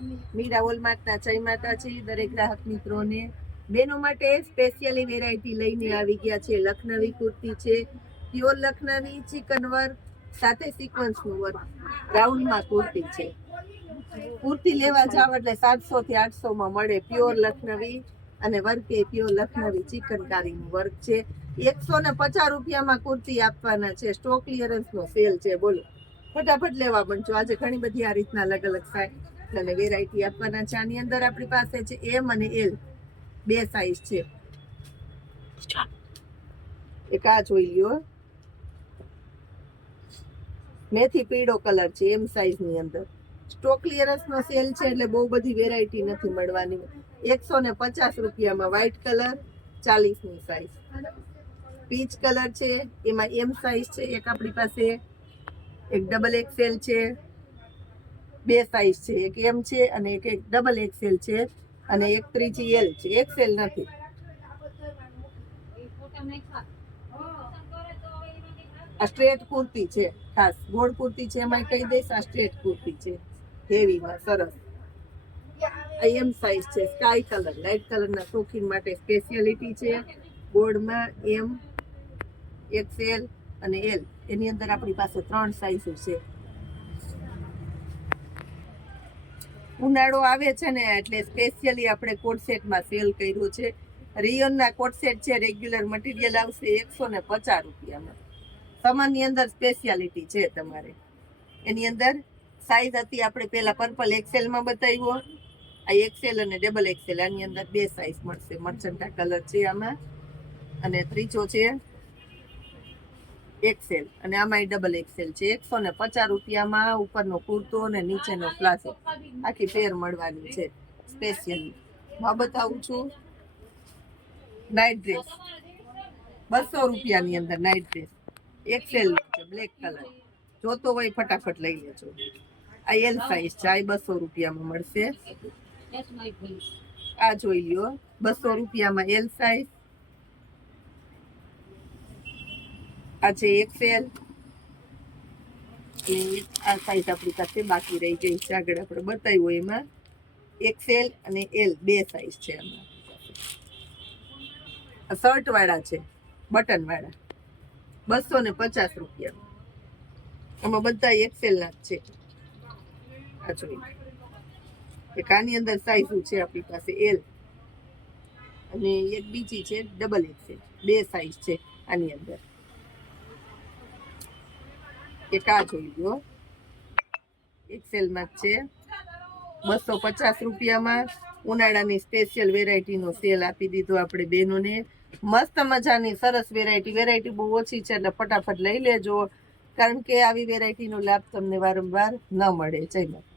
મીરા વોલમાર્ટના જય માતાજી દરેક ગ્રાહક મિત્રોને. બહેનો માટે સ્પેશિયલી વેરાયટી લઈને આવી ગયા છે. લખનવી કુર્તી છે, પ્યોર લખનવી ચિકન વર્ક સાથે સિક્વન્સનું વર્ક, રાઉન્ડમાં કુર્તી છે. કુર્તી લેવા જાવ એટલે 700 થી 800 માં મળે. પ્યોર લખનવી અને વર્ક એ પ્યોર લખનવી ચિકનકારીનું વર્ક છે. 150 રૂપિયામાં કુર્તી આપવાના છે. સ્ટોક ક્લિયરન્સનો સેલ છે. બોલો, ફટાફટ લેવા બનજો. આજે ઘણી બધી આ રીતના અલગ અલગ સાઈઝ અને વેરાયટી આપવાના છે. આની અંદર આપણી પાસે છે એમ અને એલ, બે સાઈઝ છે. એક આ જોઈ લ્યો, મેથી પીળો કલર છે, એમ સાઈઝ ની અંદર. સ્ટોક ક્લિયરન્સ નો સેલ છે એટલે બહુ બધી વેરાયટી નથી મળવાની. 150 રૂપિયામાં વ્હાઈટ કલર, 40 ની સાઈઝ. પીચ કલર છે, એમાં એમ સાઈઝ છે. એક આપણી પાસે એક ડબલ એક્સેલ છે, બે સાઈઝ છે. એક એમ છે અને એક ડબલ એક્સેલ છે અને એક ત્રીજી એલ છે, એક્સેલ નથી. આ સ્ટ્રેટ કુર્તી છે, ખાસ ગોળ કુર્તી છે, એમાં કહી દઈશ. આ સ્ટ્રેટ કુર્તી છે, હેવીમાં સરસ. એમ સાઈઝ છે, સ્કાય કલર, લાઇટ કલરના શોખીન માટે સ્પેશિયાલિટી છે. ગોળમાં એમ, એક્સેલ અને એલ, એની અંદર આપણી પાસે 3 સાઈઝ છે. ઉનાળો આવે છે ને એટલે સ્પેશિયલી આપણે કોટ સેટમાં સેલ કર્યું છે. રિયોનના કોટ સેટ છે, રેગ્યુલર મટીરિયલ આવશે 150 રૂપિયામાં. સમાનની અંદર સ્પેશિયાલિટી છે તમારે. એની અંદર સાઈઝ હતી આપણે પેલા પર્પલ એક્સેલમાં બતાવ્યો, આ એક્સેલ અને ડબલ એક્સેલ. આની અંદર 2 સાઈઝ મળશે. મર્ચન્ટા કલર છે આમાં, અને ત્રીજો છે એક્સેલ, અને આમાં ડબલ એક્સેલ છે. 150 રૂપિયામાં ઉપરનો કુર્તો અને નીચેનો પ્લાઝો, આખી પેર મળવાની છે સ્પેશિયલી. હું બતાવું છું નાઇટ ડ્રેસ, 200 રૂપિયાની અંદર નાઇટ ડ્રેસ એક્સેલ છે, બ્લેક કલર. જોતો હોય ફટાફટ લઈ લેજો. આ એલ સાઈઝ છે, આ 200 રૂપિયામાં મળશે. આ જોઈ લ્યો, 200 રૂપિયામાં એલ સાઈઝ. આ છે એક્સેલ, આ સાઈઝ આપણી પાસે બાકી રહી ગઈ છે. આગળ આપણે બતાવ્યું એમાં એક્સેલ અને એલ, 2 સાઈઝ છે આમાં. આ શર્ટ વાળા છે, બટન વાળા, 250 રૂપિયા. આમાં બધા એક્સેલ ના જ છે. આ જોઈ, એક આની અંદર સાઈઝ છે આપણી પાસે એલ, અને એક બીજી છે ડબલ એક્સેલ. 2 સાઈઝ છે આની અંદર. એક આ જોઈ લો, એક્સેલમાં જ છે, 250 રૂપિયામાં. ઉનાળાની સ્પેશિયલ વેરાયટીનો સેલ આપી દીધો આપણે બહેનોને. મસ્ત મજાની સરસ વેરાયટી બહુ ઓછી છે એટલે ફટાફટ લઈ લેજો, કારણ કે આવી વેરાયટીનો લાભ તમને વારંવાર ન મળે. જય માતા.